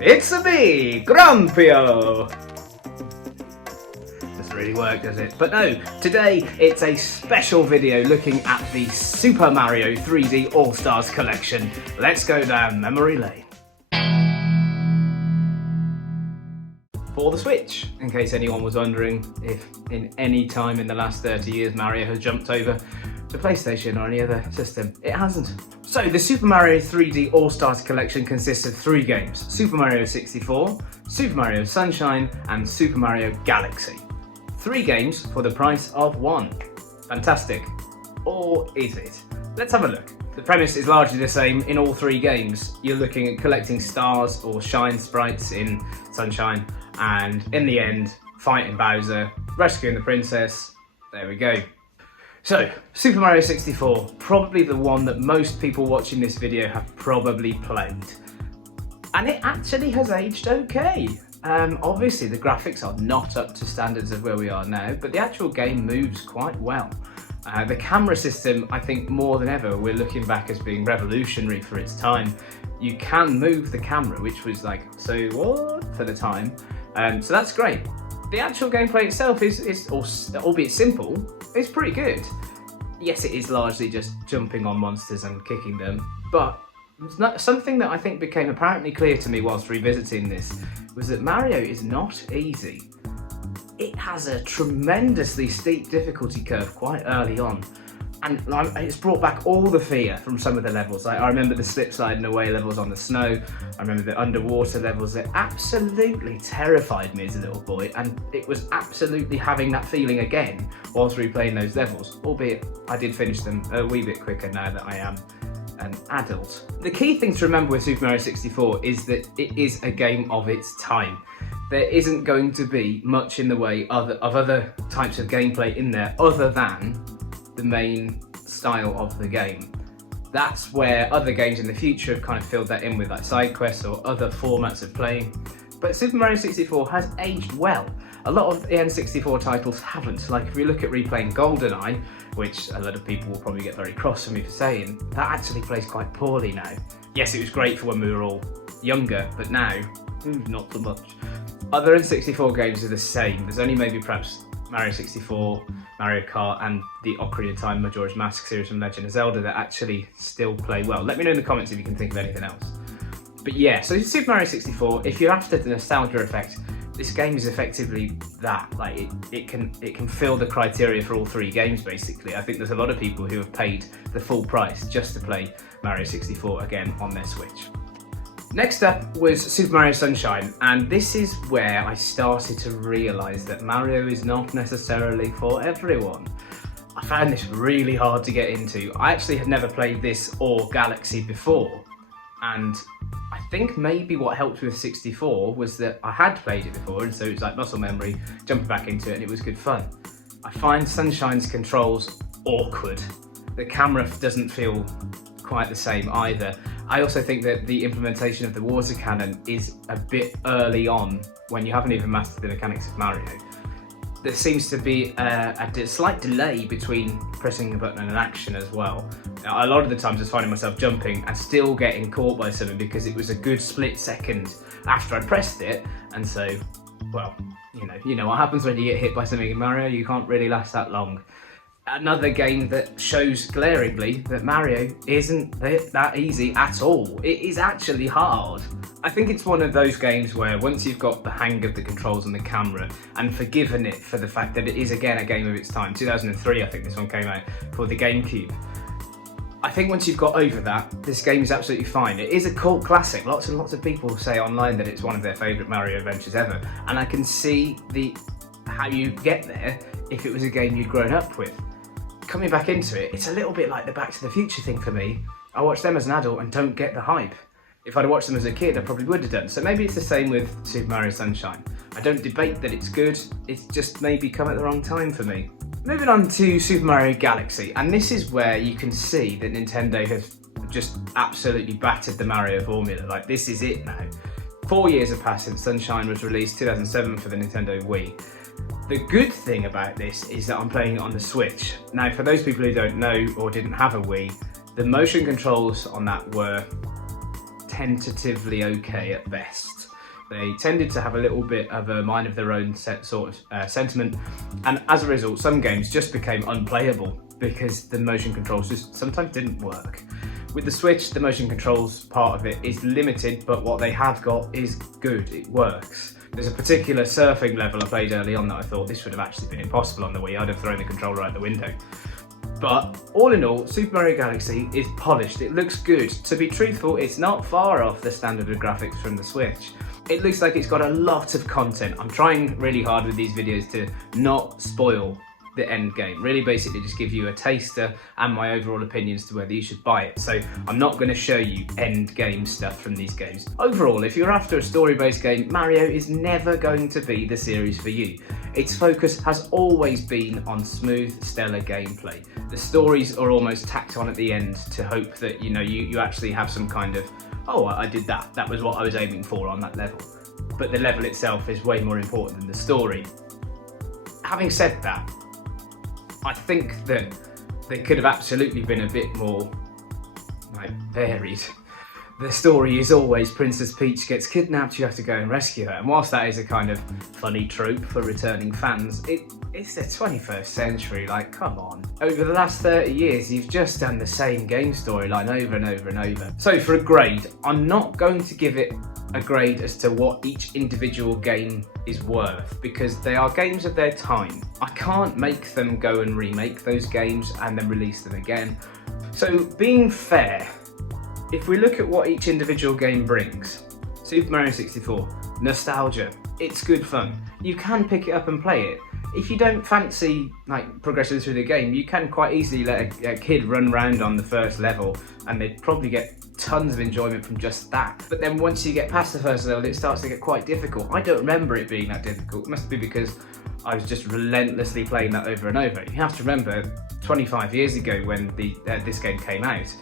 It's a me, Grumpio! Doesn't really work, does it? But no, today it's a special video looking at the Super Mario 3D All-Stars collection. Let's go down memory lane. For the Switch, in case anyone was wondering if in any time in the last 30 years Mario has jumped over to PlayStation or any other system. It hasn't. So the Super Mario 3D All-Stars collection consists of 3 games: Super Mario 64, Super Mario Sunshine and Super Mario Galaxy. 3 games for the price of 1. Fantastic. Or is it? Let's have a look. The premise is largely the same in all 3 games. You're looking at collecting stars or shine sprites in Sunshine, and in the end, fighting Bowser, rescuing the princess. There we go. So, Super Mario 64, probably the one that most people watching this video have probably played. And it actually has aged okay. Obviously the graphics are not up to standards of where we are now, but the actual game moves quite well. The camera system, I think more than ever, we're looking back as being revolutionary for its time. You can move the camera, which was like, so what, for the time. So that's great. The actual gameplay itself is albeit simple, it's pretty good. Yes, it is largely just jumping on monsters and kicking them, but something that I think became apparently clear to me whilst revisiting this was that Mario is not easy. It has a tremendously steep difficulty curve quite early on, and it's brought back all the fear from some of the levels. I remember the slip sliding away levels on the snow, I remember the underwater levels that absolutely terrified me as a little boy, and it was absolutely having that feeling again whilst replaying those levels, albeit I did finish them a wee bit quicker now that I am an adult. The key thing to remember with Super Mario 64 is that it is a game of its time. There isn't going to be much in the way of other types of gameplay in there other than the main style of the game. That's where other games in the future have kind of filled that in with like side quests or other formats of playing. But Super Mario 64 has aged well. A lot of the N64 titles haven't. Like if we look at replaying GoldenEye, which a lot of people will probably get very cross with me for saying, that actually plays quite poorly now. Yes, it was great for when we were all younger, but now, not so much. Other N64 games are the same. There's only maybe perhaps Mario 64, Mario Kart and the Ocarina of Time Majora's Mask series from Legend of Zelda that actually still play well. Let me know in the comments if you can think of anything else. But yeah, so Super Mario 64, if you're after the nostalgia effect, this game is effectively that. Like it can fill the criteria for all 3 games basically. I think there's a lot of people who have paid the full price just to play Mario 64 again on their Switch. Next up was Super Mario Sunshine, and this is where I started to realise that Mario is not necessarily for everyone. I found this really hard to get into. I actually had never played this or Galaxy before, and I think maybe what helped with 64 was that I had played it before, and so it was like muscle memory, jumping back into it, and it was good fun. I find Sunshine's controls awkward. The camera doesn't feel quite the same either. I also think that the implementation of the water cannon is a bit early on when you haven't even mastered the mechanics of Mario. There seems to be a slight delay between pressing a button and an action as well. Now, a lot of the times I was finding myself jumping and still getting caught by something because it was a good split second after I pressed it, and so, well, you know what happens when you get hit by something in Mario, you can't really last that long. Another game that shows glaringly that Mario isn't that easy at all. It is actually hard. I think it's one of those games where once you've got the hang of the controls and the camera and forgiven it for the fact that it is again a game of its time, 2003 I think this one came out for the GameCube. I think once you've got over that, this game is absolutely fine. It is a cult classic. Lots and lots of people say online that it's one of their favourite Mario adventures ever, and I can see how you get there if it was a game you'd grown up with. Coming back into it, it's a little bit like the Back to the Future thing for me. I watch them as an adult and don't get the hype. If I'd watched them as a kid, I probably would have done. So maybe it's the same with Super Mario Sunshine. I don't debate that it's good, it's just maybe come at the wrong time for me. Moving on to Super Mario Galaxy, and this is where you can see that Nintendo has just absolutely battered the Mario formula. Like, this is it now. 4 years have passed since Sunshine was released, 2007 for the Nintendo Wii. The good thing about this is that I'm playing it on the Switch. Now, for those people who don't know or didn't have a Wii, the motion controls on that were tentatively okay at best. They tended to have a little bit of a mind of their own sentiment, and as a result, some games just became unplayable because the motion controls just sometimes didn't work. With the Switch, the motion controls part of it is limited, but what they have got is good, it works. There's a particular surfing level I played early on that I thought this would have actually been impossible on the Wii. I'd have thrown the controller out the window. But all in all, Super Mario Galaxy is polished, it looks good. To be truthful, it's not far off the standard of graphics from the Switch. It looks like it's got a lot of content. I'm trying really hard with these videos to not spoil the end game. Really basically just give you a taster and my overall opinions to whether you should buy it. So I'm not going to show you end game stuff from these games. Overall, if you're after a story-based game, Mario is never going to be the series for you. Its focus has always been on smooth, stellar gameplay. The stories are almost tacked on at the end to hope that you actually have some kind of, oh, I did that. That was what I was aiming for on that level. But the level itself is way more important than the story. Having said that, I think that they could have absolutely been a bit more varied. The story is always Princess Peach gets kidnapped, you have to go and rescue her. And whilst that is a kind of funny trope for returning fans, it's the 21st century, like, come on. Over the last 30 years, you've just done the same game storyline over and over and over. So for a grade, I'm not going to give it a grade as to what each individual game is worth, because they are games of their time. I can't make them go and remake those games and then release them again. So being fair, if we look at what each individual game brings, Super Mario 64, nostalgia, it's good fun. You can pick it up and play it. If you don't fancy progressing through the game, you can quite easily let a kid run around on the first level and they'd probably get tons of enjoyment from just that. But then once you get past the first level, it starts to get quite difficult. I don't remember it being that difficult. It must be because I was just relentlessly playing that over and over. You have to remember, 25 years ago when this game came out,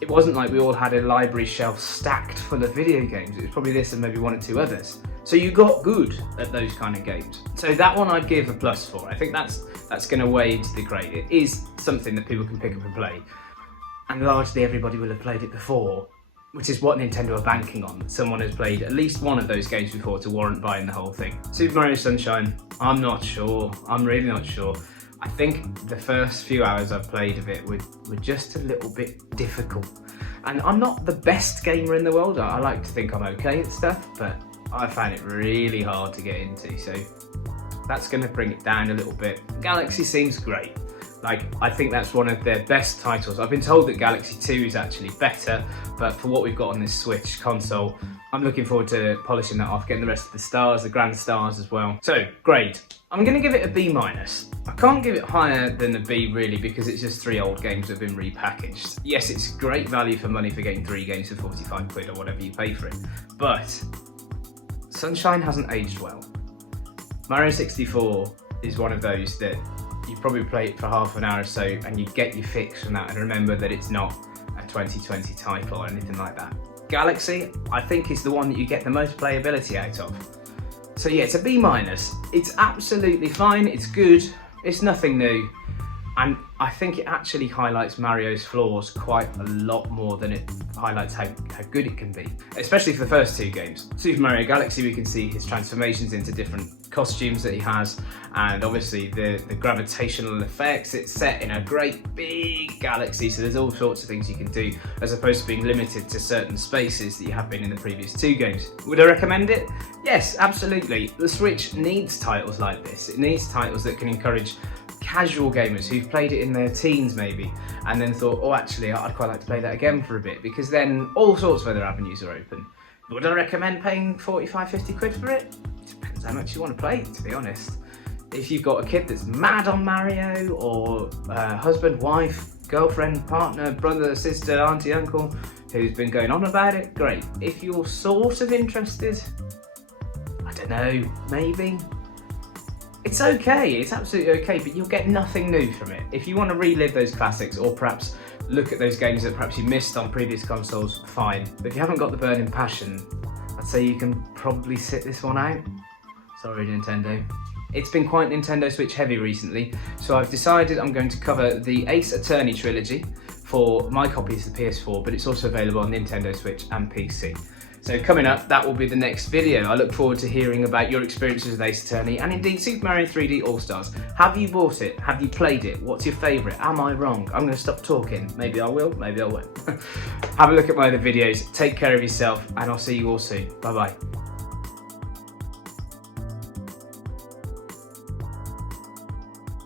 it wasn't like we all had a library shelf stacked full of video games. It was probably this and maybe one or two others. So you got good at those kind of games. So that one I'd give a plus for. I think that's going to weigh into the grade. It is something that people can pick up and play. And largely everybody will have played it before, which is what Nintendo are banking on. Someone has played at least one of those games before to warrant buying the whole thing. Super Mario Sunshine, I'm not sure. I'm really not sure. I think the first few hours I've played of it were just a little bit difficult. And I'm not the best gamer in the world. I like to think I'm okay at stuff, but I found it really hard to get into. So that's going to bring it down a little bit. Galaxy seems great. I think that's one of their best titles. I've been told that Galaxy 2 is actually better, but for what we've got on this Switch console, I'm looking forward to polishing that off, getting the rest of the stars, the grand stars as well. So, grade. I'm going to give it a B-. I can't give it higher than a B really because it's just 3 old games that have been repackaged. Yes, it's great value for money for getting 3 games for 45 quid or whatever you pay for it, but Sunshine hasn't aged well. Mario 64 is one of those that you probably play it for half an hour or so and you get your fix from that and remember that it's not a 2020 title or anything like that. Galaxy, I think, is the one that you get the most playability out of. So yeah, it's a B-. It's absolutely fine, it's good, it's nothing new. And I think it actually highlights Mario's flaws quite a lot more than it highlights how good it can be. Especially for the first 2 games. Super Mario Galaxy, we can see his transformations into different costumes that he has, and obviously the gravitational effects. It's set in a great big galaxy, so there's all sorts of things you can do, as opposed to being limited to certain spaces that you have been in the previous 2 games. Would I recommend it? Yes, absolutely. The Switch needs titles like this. It needs titles that can encourage casual gamers who've played it in their teens maybe and then thought, oh actually I'd quite like to play that again for a bit, because then all sorts of other avenues are open. Would I recommend paying 45-50 quid for it? Depends how much you want to play, to be honest. If you've got a kid that's mad on Mario, or husband, wife, girlfriend, partner, brother, sister, auntie, uncle who's been going on about it, great. If you're sort of interested, I don't know, maybe. It's okay, it's absolutely okay, but you'll get nothing new from it. If you want to relive those classics, or perhaps look at those games that perhaps you missed on previous consoles, fine. But if you haven't got the burning passion, I'd say you can probably sit this one out. Sorry, Nintendo. It's been quite Nintendo Switch heavy recently, so I've decided I'm going to cover the Ace Attorney trilogy for my copy is the PS4, but it's also available on Nintendo Switch and PC. So coming up, that will be the next video. I look forward to hearing about your experiences with Ace Attorney and indeed Super Mario 3D All-Stars. Have you bought it? Have you played it? What's your favourite? Am I wrong? I'm going to stop talking. Maybe I will, maybe I won't. Have a look at my other videos. Take care of yourself and I'll see you all soon. Bye bye.